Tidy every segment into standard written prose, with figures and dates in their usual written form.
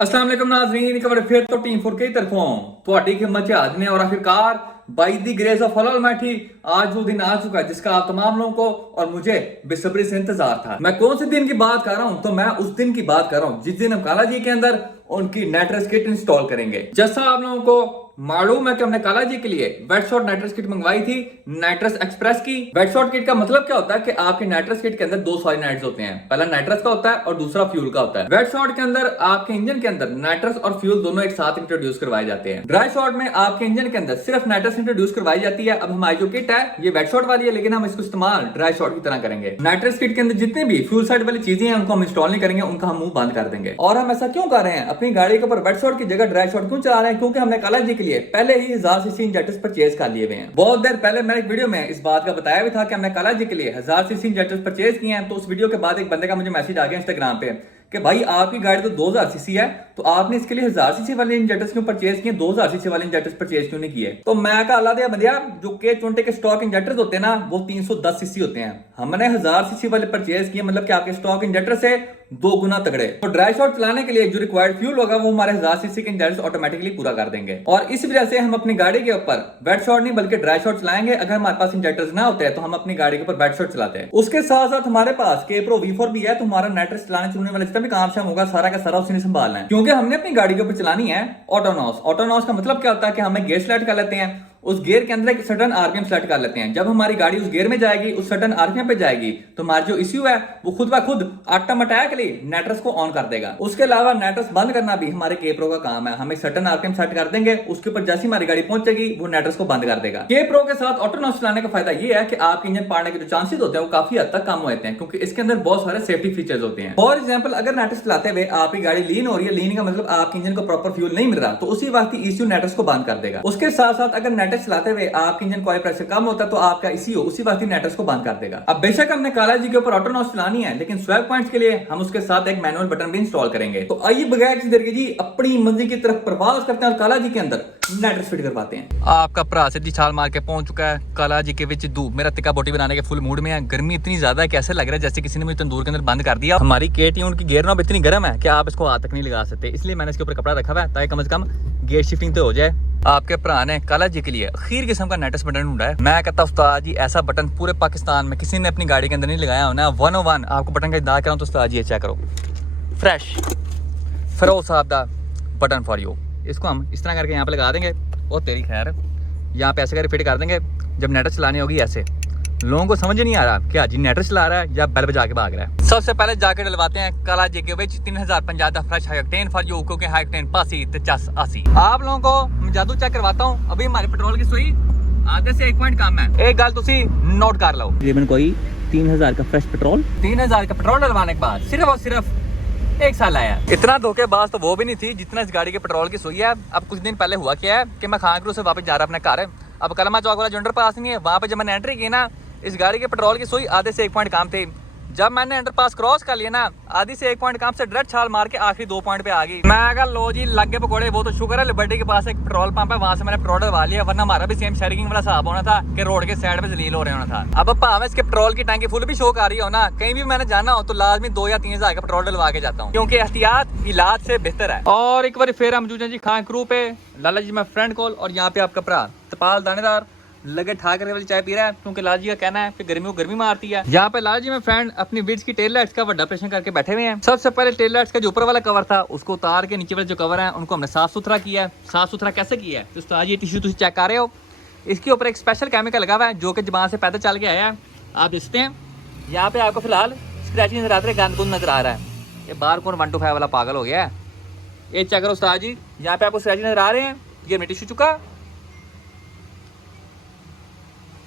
अस्सलाम वालेकुम नाज़रीन, एक बार फिर तो टीम 4 की तरफों ਤੁਹਾਡੀ खिदमत च हाजिर ने और आखिरकार by the grace of Allah Almighty आज वो दिन आ चुका है जिसका आप तमाम लोगों को और मुझे बेसब्री से इंतजार था। मैं कौन से दिन की बात कर रहा हूं? तो मैं उस दिन की बात कर रहा हूं जिस दिन हम काला जी के अंदर उनकी नेटरेस किट इंस्टॉल करेंगे। जैसा आप लोगों को मालूम है कि हमने काला जी के लिए वेटशॉट नेटरेस किट मंगवाई थी नेटरेस एक्सप्रेस की। वेटशॉट किट का मतलब क्या होता है कि आपके नेटरेस किट के अंदर दो सॉलिड नाइट्स होते हैं, पहला नेटरेस का होता है और दूसरा फ्यूल का होता है। वेटशॉट के अंदर आपके इंजन के अंदर नेटरेस और फ्यूल दोनों एक साथ इंट्रोड्यूस करवाए जाते हैं। ड्राई शॉट में आपके इंजन के अंदर सिर्फ नेटरेस इंट्रोड्यूस करवाई जाती है। अब हमारी जो किट है ये वेटशॉट वाली है, लेकिन हम इसको इस्तेमाल ड्राई शॉट की तरह करेंगे। नेटरेस किट के अंदर जितने भी फ्यूल साइड वाली चीजें हैं उनको हम इंस्टॉल नहीं करेंगे, उनका हम मुंह बंद कर देंगे। और हम ऐसा क्यों कर रहे हैं? अपनी गाड़ी के ऊपर वेटशॉट की जगह ड्राई शॉट क्यों चला रहे हैं? क्योंकि हमने काला जी के लिए पहले ही 1000 सीसी इंजेक्टर्स परचेज कर लिए हुए हैं। बहुत देर पहले मैंने एक वीडियो में इस बात का बताया भी था कि हमने काला जी के लिए 1000 सीसी इंजेक्टर्स परचेज किए हैं। तो उस वीडियो के बाद एक बंदे का मुझे मैसेज आ गया इंस्टाग्राम पे कि भाई आपकी गाड़ी तो 2000 सीसी है, तो आपने इसके लिए 1000 सीसी वाले इंजेक्टर्स क्यों परचेज किए, 2000 सीसी वाले इंजेक्टर्स परचेज क्यों नहीं किए? तो मैं कहा अल्लाह दिया बंदिया, जो K20 के स्टॉक इंजेक्टर्स होते हैं ना वो 310 सीसी होते हैं। हमने 1000 सीसी वाले परचेज किए, मतलब कि आपके स्टॉक इंजेक्टर से 2 गुना तगड़े। तो ड्राई शॉट चलाने के लिए जो रिक्वायर्ड फ्यूल होगा वो हमारे 1000 सीसी के इंजेक्टर्स ऑटोमेटिकली पूरा कर देंगे। और इस वजह से हम अपनी गाड़ी के ऊपर वेट शॉट नहीं बल्कि ड्राई शॉट चलाएंगे। अगर हमारे पास इंजेक्टर्स ना होते हैं तो हम अपनी गाड़ी के ऊपर वेट शॉट चलाते हैं। उसके साथ साथ हमारे पास K-Pro V4 भी है, तो हमारा नेटरेस चलाने चुनने वाला जितना भी काम शाम होगा सारा का सारा उसी ने संभालना है, क्योंकि हमने अपनी गाड़ी के ऊपर चलानी है ऑटोनॉस। ऑटोनॉस का मतलब क्या होता है कि हमें गियर सेलेक्ट कर लेते हैं, उस गियर के अंदर एक सर्टेन आरपीएम सेलेक्ट कर लेते हैं। जब हमारी गाड़ी उस गियर में जाएगी, उस सर्टेन आरपीएम पे जाएगी, तो हमारा जो इश्यू है वो खुद ब खुद ऑटोमेटिकली नेटरेस को ऑन कर देगा। उसके अलावा नेटरेस बंद करना भी हमारे K-Pro का काम है। हम एक सर्टेन आरपीएम सेट कर देंगे, उसके ऊपर जैसी हमारी गाड़ी पहुंचेगी वो नेटरेस को बंद कर देगा। K-Pro के साथ ऑटोनॉस चलाने का फायदा ये है कि आपके इंजन फाड़ने के जो चांसेस होते हैं वो काफी हद तक कम होते हैं, क्योंकि इसके अंदर बहुत सारे सेफ्टी फीचर्स होते हैं। फॉर एग्जाम्पल, अगर नेटरेस चलाते हुए आपकी गाड़ी लीन हो रही है, लीन का मतलब आपके इंजन को प्रॉपर फ्यूल नहीं मिल रहा, तो उसी वक्त इश्यू नेटरेस को बंद कर देगा। उसके साथ साथ अगर नेटरेस चलाते हुए आपके इंजन का ऑयल प्रेशर कम होता है तो आपका इश्यू उसी वक्त ही नेटरेस को बंद कर देगा। अब बेशक हमने काला जी के ऊपर ऑटोनॉस चलानी है, लेकिन स्वैप पॉइंट्स के लिए हम उसके साथ एक मैनुअल बटन भी इंस्टॉल करेंगे। तो आइए बगैर किसी देर के जी अपनी मंजिल की तरफ प्रवास करते हैं और काला जी के अंदर नेटरेस फिट करवाते हैं। आपका भरा सीधी छाल मार के पहुंच चुका है काला जी के विच धूप। मेरा तिक्का बोटी बनाने के फुल मूड में है। गर्मी इतनी ज्यादा है कि ऐसे लग रहा है जैसे किसी ने मुझे तंदूर के अंदर बंद कर दिया। हमारी K-Tune की गियर नॉब इतनी गर्म है कि आप इसको हाथ तक नहीं लगा सकते, इसलिए मैंने इसके ऊपर कपड़ा रखा हुआ है ताकि कम से कम गियर शिफ्टिंग तो हो जाए। आपके भरा ने काला जी के लिए अखीर किस्म का नेटरेस बटन ढूंढा है। मैं कहता उस्ताद जी ऐसा बटन पूरे पाकिस्तान में किसी ने अपनी गाड़ी के अंदर नहीं लगाया होना। 101 आपको बटन का इदार कराऊं तो उस्ताद जी ये चेक करो, फ्रेश फरोज साहब दा बटन फॉर यू। इसको हम इस तरह करके यहाँ पे लगा देंगे और तेरी खैर यहाँ पे ऐसे करके फिट कर देंगे। जब नेटरेस चलानी होगी ऐसे, लोगों को समझ नहीं आ रहा क्या जी नेटरेस चला रहा है या बेल बजा के भाग रहा है। सबसे पहले जाके डलवाते हैं काला जी के विच 3050 का fresh high octane for you, क्योंकि हाई ऑक्टेन 85 ते 80। आप लोगों को जादू चेक करवाता हूँ। अभी हमारे पेट्रोल की सुई आधे से 1 पॉइंट कम है। एक गल तुसी नोट कर लो, तकरीबन कोई 3000 का फ्रेश पेट्रोल, 3000 का पेट्रोल डलवाने के बाद सिर्फ और सिर्फ 1 साल आया। इतना धोखेबाज तो वो भी नहीं थी जितना इस गाड़ी के पेट्रोल की सुई है। अब कुछ दिन पहले हुआ क्या है कि मैं खानक्रू से वापस जा रहा अपने घर। अब कलमा चौक वाला जो अंडर पास नहीं है, वहां पे जब मैंने एंट्री की ना, इस गाड़ी के पेट्रोल की सुई आधे से 1 पॉइंट कम थी। जब मैंने अंडर पास क्रॉस कर लिया ना, आधी से 1 पॉइंट कम से डायरेक्ट छाल मार के आखिरी 2 पॉइंट पे आ गई। मैं कहा लो जी लग गए पकौड़े। वो तो शुक्र है लिबर्टी के पास एक पेट्रोल पंप है, वहां से मैंने पेट्रोल डलवा लिया, वरना हमारा भी सेम शेयरिंग वाला हिसाब होना था कि रोड के साइड पे जलील हो रहे होना था। अब भावे इसके पेट्रोल की टैंकी फुल भी शो कर रही हो ना, कहीं भी मैंने जाना हो तो लाजमी 2 या 3000 का पेट्रोल डलवा के जाता हूँ, क्योंकि एहतियात इलाज से बेहतर है। और एक बार फिर हम मौजूद हैं जी खानक्रू पे, लाला जी मैं फ्रेंड कॉल, और यहाँ पे आपका भरा तपाल दानेदार लगे ठाकरे वाली चाय पी रहा है, क्योंकि लाल जी का कहना है कि गर्मी को गर्मी मारती है। यहाँ पे लाल जी में फ्रेंड अपनी विड्स की टेल लाइट्स का बड़ा ऑपरेशन करके बैठे हुए हैं। सबसे पहले टेल लाइट्स का जो ऊपर वाला कवर था उसको उतार के नीचे वाले जो कवर है उनको हमने साफ सुथरा किया है। साफ सुथरा कैसे किया है तो उस्ताद ये टिश्यू तुम चेक कर रहे हो, इसके ऊपर एक स्पेशल केमिकल लगा हुआ है जो कि जुबान से पैदल चल के आया है। आप देखते हैं यहाँ पे आपको फिलहाल स्क्रैच नजर आ रहा है, गंद गुंद नजर आ रहा है। ये बार कौन 125 वाला पागल हो गया है। ये चेक करो उस्ताद जी, यहाँ पे आपको स्क्रैच नजर आ रहे हैं, ये में टिश्यू चुका,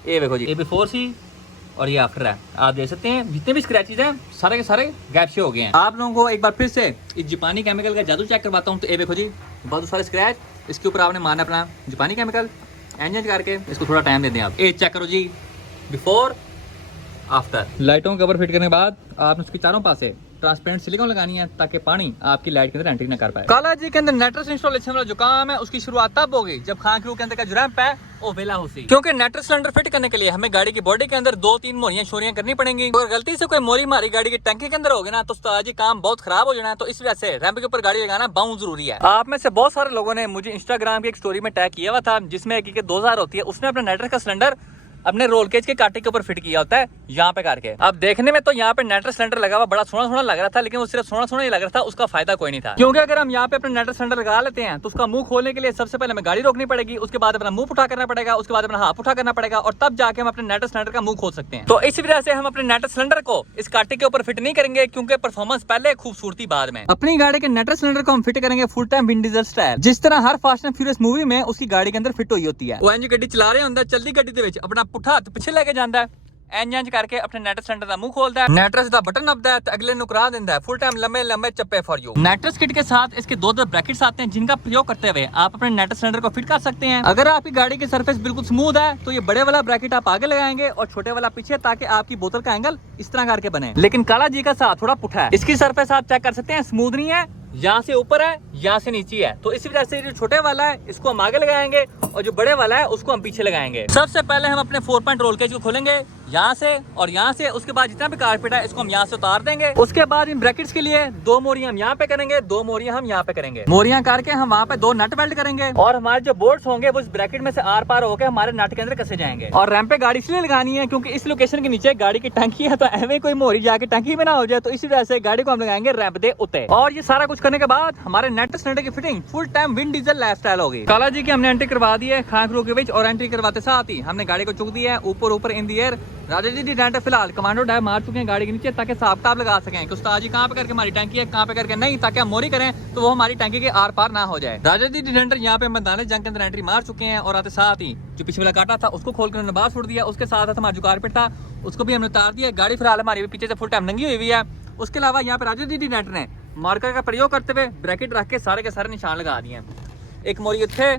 ये देखो जी, ये बिफोर सी और ये आफ्टर है। आप देख सकते हैं जितने भी स्क्रैचेज हैं सारे के सारे गैप से हो गए हैं। आप लोगों को एक बार फिर से इस जापानी केमिकल का जादू चेक करवाता हूँ। तो ये देखो जी बहुत सारे स्क्रैच, इसके ऊपर आपने मारना अपना जापानी केमिकल, एंजन करके इसको थोड़ा टाइम दे दें आप। ये चेक करो जी बिफोर आफ्टर। लाइटों का कवर फिट करने के बाद आपने उसके चारों पासे ट्रांसपेरेंट सिलिकॉन लगानी है ताकि पानी आपकी लाइट के अंदर एंट्री ना कर पाए। काला जी के अंदर नेट्रस इंस्टॉलेशन वाला जो काम है उसकी शुरुआत तब होगी जब खान क्रू के अंदर का जो रैंप है वो वेला हो सी, क्योंकि नेट्रस सिलेंडर फिट करने के लिए हमें गाड़ी की बॉडी के अंदर 2-3 मोरियां शोरियां करनी पड़ेंगी। अगर गलती से कोई मोरी हमारी गाड़ी की टंकी के अंदर होगी ना तो उस्ताद जी काम बहुत खराब हो जाना है। तो इस वजह से रैंप के ऊपर गाड़ी लगाना बहुत जरूरी है। आप में से बहुत सारे लोगों ने मुझे इंस्टाग्राम की एक स्टोरी में टैग किया हुआ था जिसमें 2000 होती है, उसने अपना नेट्रस का सिलेंडर अपने रोल केज के कांटे के ऊपर फिट किया होता है यहाँ पे करके। अब देखने में तो यहाँ पे नेट्रस सिलेंडर लगा हुआ बड़ा सोना सोना लग रहा था, लेकिन वो सिर्फ सोना सोना ही लग रहा था, उसका फायदा कोई नहीं था। क्योंकि अगर हम यहाँ पे अपना नेट्रस सिलेंडर लगा लेते हैं तो उसका मुंह खोलने के लिए सबसे पहले हमें गाड़ी रोकनी पड़ेगी, उसके बाद अपना मुंह उठा करना पड़ेगा, उसके बाद अपना हाथ उठा करना पड़ेगा और तब जाके हम अपने नेट्रस सिलेंडर का मुंह खोल सकते हैं। तो इस वजह से हम अपने नेट्रस सिलेंडर को इस कांटे के ऊपर फिट नहीं करेंगे, क्योंकि परफॉर्मेंस पहले खूबसूरती बाद में। अपनी गाड़ी के नेट्रस सिलेंडर को हम फिट करेंगे full time Vin Diesel style, जिस तरह हर फास्ट एंड फ्यूरियस मूवी में उसकी गाड़ी के अंदर फिट हुई होती है। वो इंज गड्डी चला रहे होंगे, चलती गड्डी दे विच अपना पुट्ठा हाथ पिछे लेके जांदा है, इंज करके अपने नेट्रस सिलेंडर का मुंह खोलता है, नेट्रस का बटन दबदा है तो अगले नु करा देंदा है फुल टाइम लंबे लंबे चप्पे फॉर यू। नेट्रस किट के साथ इसके दो ब्रैकेट्स आते हैं जिनका प्रयोग करते हुए आप अपने नेट्रस सिलेंडर को फिट कर सकते हैं। अगर आपकी गाड़ी की सरफेस बिल्कुल स्मूथ है तो ये बड़े वाला ब्रैकेट आप आगे लगाएंगे और छोटे वाला पीछे, ताकि आपकी बोतल का एंगल इस तरह करके बने। लेकिन काला जी का साथ थोड़ा पुट्ठा है, इसकी सरफेस आप चेक कर सकते हैं स्मूथ नहीं है, यहाँ से ऊपर है यहाँ से नीचे है। तो इसी वजह से जो छोटे वाला है इसको हम आगे लगाएंगे और जो बड़े वाला है उसको हम पीछे लगाएंगे। सबसे पहले हम अपने 4 पॉइंट रोल केज को खोलेंगे यहाँ से और यहाँ से, उसके बाद जितना भी कारपेट है इसको हम यहाँ से उतार देंगे। उसके बाद इन ब्रैकेट्स के लिए 2 मोरियां हम यहाँ पे करेंगे, 2 मोरियां हम यहाँ पे करेंगे। मोरियां करके हम वहाँ पे 2 नट वेल्ड करेंगे और हमारे जो बोल्ट्स होंगे वो इस ब्रैकेट में से आर पार होकर हमारे नट के अंदर कसे जाएंगे। और रैंप पे गाड़ी इसलिए लगानी है क्योंकि इस लोकेशन के नीचे गाड़ी की टंकी है, तो एवं कोई मोरी जाके टंकी में ना हो जाए, तो इसी वजह से गाड़ी को हम लगाएंगे रैंप दे उते। और ये सारा कुछ करने के बाद हमारे नेट्रस सिलेंडर की fitting full time Vin Diesel lifestyle होगी। काला जी की हमने एंट्री करवा दी है खान क्रू के बीच, और एंट्री करवाते साथ ही हमने गाड़ी को चुक दिया है ऊपर in the air. Raja ji डी डेंटर फिलहाल कमांडो डाइव मार चुके हैं गाड़ी के नीचे ताकि साफ टाप लगा सकें कि उस्ताद जी कहाँ पे करके हमारी टंकी है कहाँ पे करके नहीं, ताकि हम मोरी करें तो वो हमारी टंकी के आर पार ना हो जाए। राजा जी डी डेंटर यहाँ पे मैदान जंग के अंदर एंट्री मार चुके हैं और आते साथ ही जो पीछे वाला काटा था उसको खोल कर उन्होंने बाहर छोड़ दिया। उसके साथ हमारा जो कारपेट था उसको भी हमने उतार दिया। गाड़ी फिलहाल हमारी पीछे से फुल टाइम नंगी हुई है। उसके अलावा यहाँ पे राजा जी डी डेंटर ने मार्कर का प्रयोग करते हुए ब्रैकेट रख के सारे के सारे निशान लगा दिए हैं। एक मोरी उथे,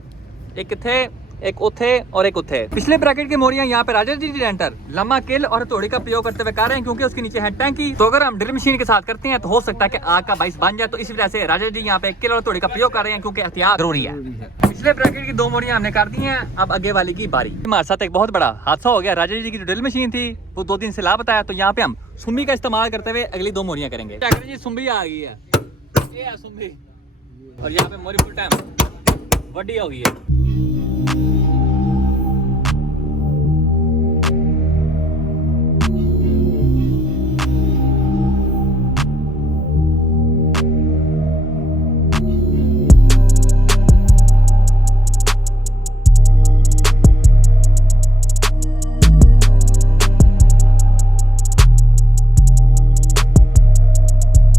एक इथे, एक उथे और एक उथे। पिछले ब्रैकेट की मोरियां यहाँ पे राजा जी डेंटर लम्बा किल और हथौड़ी का प्रयोग करते हुए कर रहे हैं, क्योंकि उसके नीचे है टैंकी। तो अगर हम ड्रिल मशीन के साथ करते हैं तो हो सकता है कि आग का बाइस बन जाए, तो इस वजह से राजा जी यहाँ पे किल और हथौड़ी का प्रयोग कर रहे हैं, क्योंकि एहतियात जरूरी है। पिछले ब्रैकेट की 2 मोरियां हमने कर दी हैं, अब आगे वाली की बारी। हमारे साथ एक बहुत बड़ा हादसा हो गया। राजा जी की जो ड्रिल मशीन थी वो 2 दिन से लापता है, तो यहाँ पे हम सुम्बी का इस्तेमाल करते हुए अगली 2 मोरियां करेंगे। जी सुम्बी आ गई है, ये है सुम्बी, और यहाँ पे मोरी फुल टाइम बड़ी हो गई है।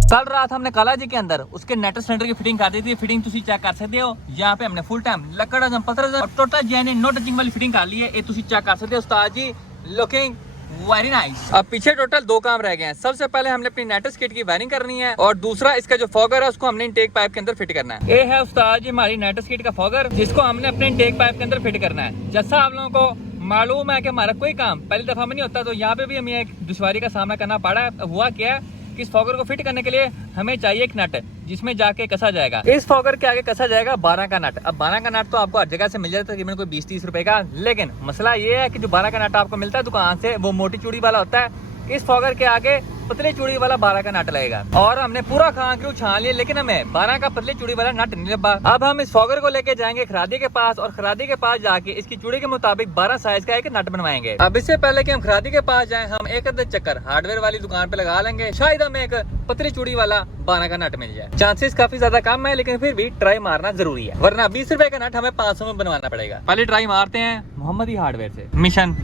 कल रात हमने काला जी के अंदर उसके नेट्रस सिलेंडर की फिटिंग कर दी थी। फिटिंग तुसी चेक कर सकते हो, यहाँ पे हमने फुल टाइम लकड़ पत्थर और टोटल जैन नो टचिंग वाली फिटिंग कर ली है। ये तुसी चेक कर सकते हो उस्ताद जी, लुकिंग वेरी नाइस। अब पीछे टोटल 2 काम रह गए हैं। सबसे पहले हमने अपनी नेट्रस किट की वायरिंग करनी है और दूसरा इसका जो फॉगर है उसको हमने इनटेक पाइप के अंदर फिट करना है। ये है उस्ताद जी हमारी नेट्रस किट का फॉगर, जिसको हमने अपने इनटेक पाइप के अंदर फिट करना है। जैसा आप लोगों को मालूम है कि हमारा कोई काम पहली दफा में नहीं होता, तो यहाँ पे भी हमें एक दुश्वारी का सामना करना पड़ा। हुआ क्या है कि इस फॉगर को फिट करने के लिए हमें चाहिए एक नट जिसमें जाके कसा जाएगा। इस फॉगर के आगे कसा जाएगा 12 का नट। अब 12 का नट तो आपको हर जगह से मिल जाता है, तकरीबन कोई 20-30 रुपए का, लेकिन मसला ये है कि जो 12 का नट आपको मिलता है दुकान से वो मोटी चूड़ी वाला होता है। इस फॉगर के आगे पतली चूड़ी वाला 12 का नट लगेगा। और हमने पूरा खान क्रू छान लिया, लेकिन हमें 12 का पतली चूड़ी वाला नट नहीं लगा। अब हम इस फॉगर को लेके जाएंगे खरादी के पास और खरादी के पास जाके इसकी चूड़ी के मुताबिक 12 साइज का एक नट बनवाएंगे। अब इससे पहले कि हम खरादी के पास जाएं, हम एक आधा चक्कर हार्डवेयर वाली दुकान पे लगा लेंगे, शायद हमें एक पतली चूड़ी वाला 12 का नट मिल जाए। चांसेस काफी ज्यादा कम है, लेकिन फिर भी ट्राई मारना जरूरी है, वरना 20 रुपए का नट हमें 500 में बनवाना पड़ेगा। पहले ट्राई मारते हैं मोहम्मदी हार्डवेयर से। Mission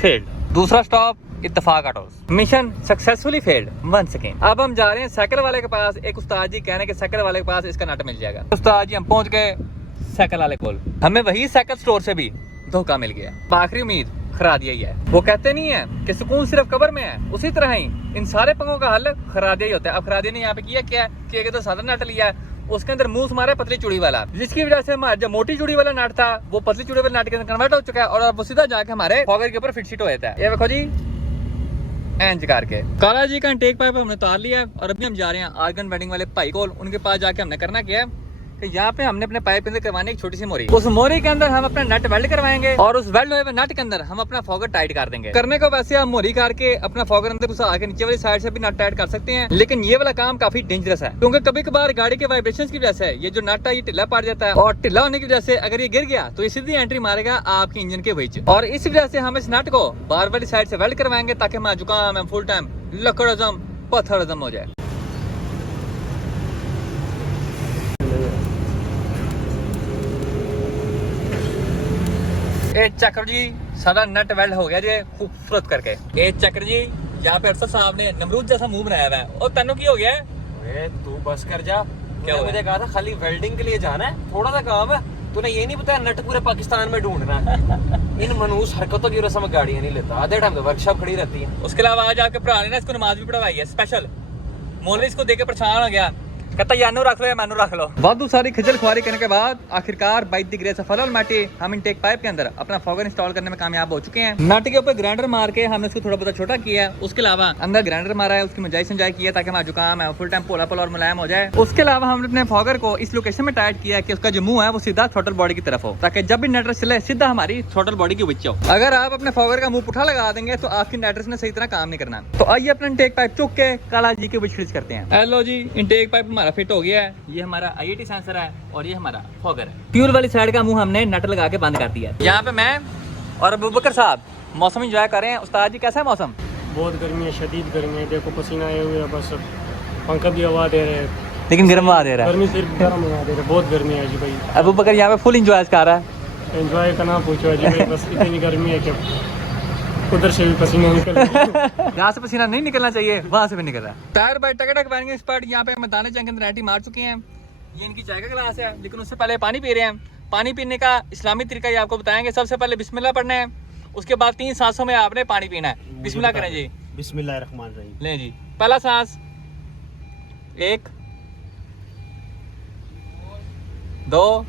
failed. दूसरा stop Ittefaq autos. Mission successfully failed once again. अब हम जा रहे हैं साइकिल वाले के पास। एक उस्ताद जी कह रहे हैं कि साइकिल वाले के पास इसका नट मिल जाएगा। उस्ताद जी हम पहुंच गए साइकिल वाले कोल। हमें वही साइकिल स्टोर से भी धोखा मिल गया। आखिरी उम्मीद खरादिया ही है। वो कहते नहीं है कि सुकून सिर्फ कब्र में है, उसी तरह ही इन सारे पंगों का हल खरादिया ही होता है। अब खरादिया ने यहाँ पे किया क्या कि एक तो सादा नट लिया, उसके अंदर मुंह मारा पतली चूड़ी वाला, जिसकी वजह से हमारा जो मोटी चूड़ी वाला नट था वो पतली चूड़ी वाले नट के अंदर कन्वर्ट हो चुका है और अब वो सीधा जाके हमारे फॉगर के ऊपर फिट शिट हो जाता है। ये देखो जी, एंज करके। काला जी का इंटेक पाइप हमने उतार लिया है और अभी हम जा रहे हैं आर्गन वेल्डिंग वाले भाई को। उनके पास जाके हमने करना क्या है कि यहाँ पे हमने अपने पाइप के अंदर करवानी एक छोटी सी मोरी। उस मोरी के अंदर हम अपना नट वेल्ड करवाएंगे और उस वेल्ड हुए नट के अंदर हम अपना फॉगर टाइट कर देंगे। करने को वैसे हम मोरी करके अपना फॉगर अंदर घुसा आके नीचे वाली साइड से भी नट टाइट कर सकते हैं, लेकिन ये वाला काम काफी डेंजरस है क्योंकि कभी कभार गाड़ी के वाइब्रेशन की वजह से ये जो नट है ये ढिला पड़ जाता है और ढिला होने की वजह से अगर ये गिर गया तो ये सीधी एंट्री मारेगा आपके इंजन के बीच। और इस वजह से हम इस नट को बार वाली साइड से वेल्ड करवाएंगे ताकि हमारा जुकाम है फुल टाइम लकड़जम पत्थरजम हो जाए। ए चक्र जी सारा नट वेल्ड हो गया जी खूबसूरत करके। ए चक्र जी यहाँ पे अरसद साहब ने नमरूद जैसा मुंह बनाया हुआ है और तनु की हो गया है? तू बस कर जा। क्या मुझे कहा था खाली वेल्डिंग के लिए जाना है, थोड़ा सा काम है। तूने ये नहीं बताया नट पूरे पाकिस्तान में ढूंढना है। इन मनूस हरकतों की वजह से मैं गाड़ियां नहीं लेता, आधे टाइम तो वर्कशॉप खड़ी रहती है। उसके अलावा आज आपके भरा ने ना इसको नमाज भी पढ़वाई है स्पेशल। मौलवी इसको देके परेशान हो गया, कहता यानू रख लो या मैनू रख लो। वादू सारी खिजल खुआरी करने के बाद आखिरकार by the grace of almighty हम इनटेक पाइप के अंदर अपना फॉगर इंस्टॉल करने में कामयाब हो चुके हैं। नट के ऊपर ग्राइंडर मार के हमने उसको थोड़ा बहुत छोटा किया है। उसके अलावा अंदर ग्राइंडर मारा है, उसकी मजाई संजाई किया ताकि हमारा जुकाम है फुल टाइम पोला पोला और मुलायम हो जाए। उसके अलावा हमने अपने फॉगर को इस लोकेशन में टाइट किया कि उसका जो मुंह है वो सीधा थ्रॉटल बॉडी की तरफ हो ताकि जब भी नेटरस चले सीधा हमारी थ्रॉटल बॉडी के बीच हो। अगर आप अपने फॉगर का मुंह पुठा लगा देंगे तो आपकी नेटरस ने सही तरह काम नहीं करना। तो आइए अपना इंटेक पाइप चुक के काला जी के बीच करते हैं। हेलो जी, इंटेक पाइप हमारा फिट हो गया है। ये हमारा IAT सेंसर है और ये हमारा फॉगर है। फ्यूल वाली साइड का मुंह हमने नट लगा के बंद कर दिया है। यहाँ पे मैं और अबूबकर साहब मौसम एंजॉय कर रहे हैं। उस्ताद जी कैसा है मौसम? बहुत गर्मी है, शदीद गर्मी है। देखो पसीना आए हुए है, बस पंखा भी हवा दे रहे हैं लेकिन गर्म हवा दे रहा है। गर्मी सिर्फ गर्म हवा दे रहे हैं। बहुत गर्मी है जी भाई। अबूबकर यहाँ पे फुल एंजॉय कर रहा है। एंजॉय का ना पूछो जी भाई, बस इतनी गर्मी है कि उधर से भी पसीना निकल यहाँ से पसीना नहीं निकलना चाहिए, वहाँ से भी निकल रहा है। टायर बाय टकटक वायरिंग एक्सपर्ट यहाँ पे हम दाने चाय के अंदर एंटी मार चुके हैं। ये इनकी चाय का गिलास है, लेकिन उससे पहले पानी पी रहे हैं। पानी पीने का इस्लामी तरीका ये आपको बताएंगे। सबसे पहले बिस्मिल्लाह पढ़ना है, उसके बाद 3 सांसों में आपने पानी पीना है। बिस्मिल्लाह करें जी। बिस्मिल्लाहिर्रहमानिर्रहीम। लें जी, पहला सांस 1 2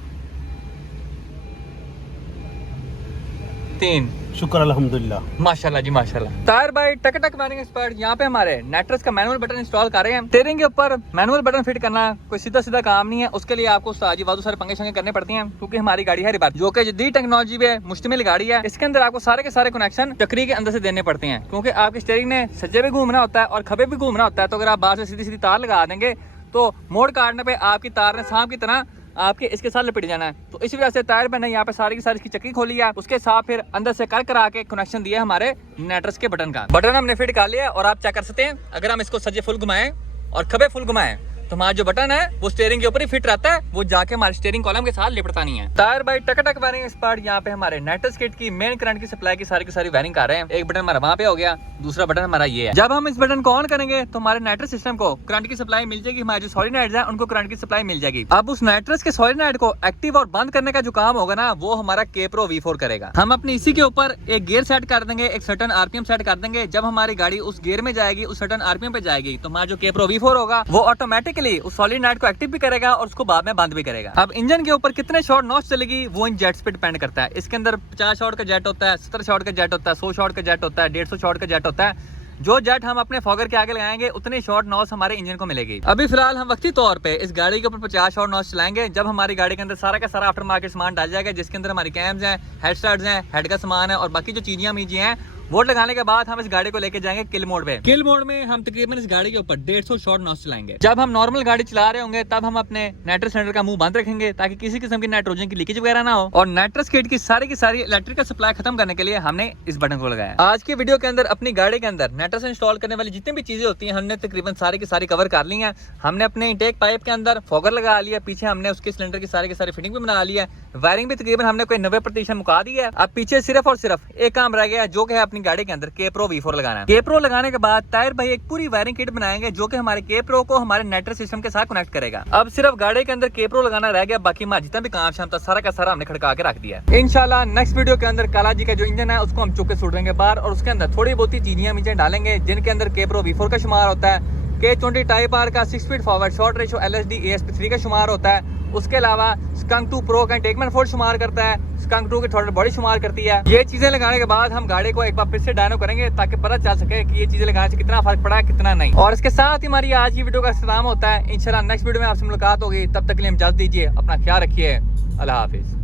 3। शुक्र अल्हम्दुलिल्लाह। माशाल्लाह जी माशाल्लाह। टायर बाय टकटक वायरिंग एक्सपर्ट यहाँ पे हमारे नेटरस का मैनुअल बटन इंस्टॉल कर रहे हैं। स्टीयरिंग के ऊपर मैनुअल बटन फिट करना कोई सीधा सीधा काम नहीं है। उसके लिए आपको साजी वादू सारे पंगे शंगे करने पड़ते हैं क्योंकि हमारी गाड़ी है रिबार जो कि जदीद टेक्नोलॉजी पे मुश्तमिल गाड़ी है। इसके अंदर आपको सारे के सारे कनेक्शन चक्री के अंदर से देने पड़ते हैं क्योंकि आपकी स्टीयरिंग ने सज्जे भी घूमना होता है और खबे भी घूमना होता है। तो अगर आप बाहर से सीधी सीधी तार लगा देंगे तो मोड़ काटने पे आपकी तार ने सांप की तरह आपके इसके साथ लपेट जाना है। तो इसी वजह से टायर मैंने यहाँ पे सारी की सारी इसकी चक्की खोली है, उसके साथ फिर अंदर से कर करा के कनेक्शन दिया हमारे नेटरस के बटन का। बटन हमने फिट कर लिया और आप चेक कर सकते हैं। अगर हम इसको सज्जे फुल घुमाएं और खबे फुल घुमाएं तो हमारा जो बटन है वो स्टीयरिंग के ऊपर ही फिट रहता है, वो जाके हमारे स्टीयरिंग कॉलम के साथ लिपटता नहीं है। टायर बाय टकटक वायरिंग एक्सपर्ट यहाँ पे हमारे नेटरस किट की मेन करंट की सप्लाई की सारी वायरिंग कर रहे हैं। एक बटन हमारा वहाँ पे हो गया, दूसरा बटन हमारा ये है। जब हम इस बटन को ऑन करेंगे तो हमारे नेटरस सिस्टम को करंट की सप्लाई मिल जाएगी। हमारे जो सॉलिनॉइड्स हैं उनको करंट की सप्लाई मिल जाएगी। अब उस नेटरस के सॉलिनॉइड को एक्टिव और बंद करने का जो काम होगा ना वो हमारा K-Pro V4 करेगा। हम अपने इसी के ऊपर एक गियर सेट कर देंगे, एक सर्टेन RPM सेट कर देंगे। जब हमारी गाड़ी उस गियर में जाएगी, उस सर्टेन RPM पे जाएगी तो हमारा जो K-Pro V4 होगा वो ऑटोमेटिकली उस सॉलिनॉइड को एक्टिव भी करेगा और उसको बाद में बंद भी करेगा। अब इंजन के ऊपर कितने शॉट नॉच चलेगी वो इन जेट्स पे डिपेंड करता है। इसके अंदर 50 शॉट का जेट होता है, 70 शॉट का जेट होता है, 100 शॉट का जेट होता है, 150 शॉट का जेट होता है। जो जेट हम अपने फॉगर के आगे लगाएंगे उतनी शॉट नॉच हमारे इंजन को मिलेगी। अभी फिलहाल हम वक्ती तौर पे इस गाड़ी के ऊपर 50 शॉट नॉच चलाएंगे। जब हमारी गाड़ी के अंदर सारा का सारा आफ्टर मार्केट सामान डाल जाएगा जिसके अंदर हमारी कैम्स हैं, हेड स्टार्ट्स हैं, हेड का सामान है और बाकी जो चीजियां मीजियां हैं वो लगाने के बाद हम इस गाड़ी को लेके जाएंगे किल मोड पे। किल मोड में हम तकरीबन इस गाड़ी के ऊपर 150 शॉट नॉच चलाएंगे। जब हम नॉर्मल गाड़ी चला रहे होंगे तब हम अपने नाइट्रस सिलेंडर का मुंह बंद रखेंगे ताकि किसी किस्म की नाइट्रोजन की लीकेज वगैरह ना हो। और नाइट्रस किट की सारी इलेक्ट्रिकल सप्लाई खत्म करने के लिए हमने इस बटन को लगाया। आज की वीडियो के अंदर अपनी गाड़ी के अंदर नाइट्रस इंस्टॉल करने वाली जितनी भी चीजें होती हैं हमने तकरीबन सारी की सारी कवर कर ली है। हमने अपने इंटेक पाइप के अंदर फॉगर लगा लिया, पीछे हमने उसके सिलेंडर की सारी फिटिंग भी बना लिया, वायरिंग भी तकरीबन हमने कोई 90% मुका दी है। अब पीछे सिर्फ और सिर्फ एक काम रह गया जो कि है अपनी गाड़ी के अंदर K-Pro V4 लगाना है। K-Pro लगाने के बाद टायर भाई एक पूरी वायरिंग किट बनाएंगे जो कि हमारे K-Pro को हमारे नेटरस सिस्टम के साथ कनेक्ट करेगा। अब सिर्फ गाड़ी के अंदर K-Pro लगाना रह गया, बाकी हमारा जितना भी काम शाम था सारा का सारा हमने खड़का के रख दिया है। इंशाल्लाह नेक्स्ट वीडियो के अंदर काला जी का जो इंजन है उसको हम चुप के सुट देंगे बाहर और उसके अंदर थोड़ी बहुत चीजियां मीचें डालेंगे जिनके अंदर K-Pro V4 का शुमार होता है, K20 टाइप आर का 6 feet forward short ratio LSD ASP3 का शुमार होता है उसके अलावा स्कंक 2 प्रो का टेकमैन फोर्स शुमार करता है, स्कंक 2 की थ्रॉटल बॉडी शुमार करती है। ये चीजें लगाने के बाद हम गाड़ी को एक बार फिर से डायनो करेंगे ताकि पता चल सके कि ये चीजें लगाने से कितना फर्क पड़ा है कितना नहीं। और इसके साथ ही हमारी आज की वीडियो का इख्तिताम होता है। इंशाल्लाह नेक्स्ट वीडियो में आपसे मुलाकात होगी, तब तक के लिए हम इजाजत दीजिए, अपना ख्याल रखिए, अल्लाह हाफिज।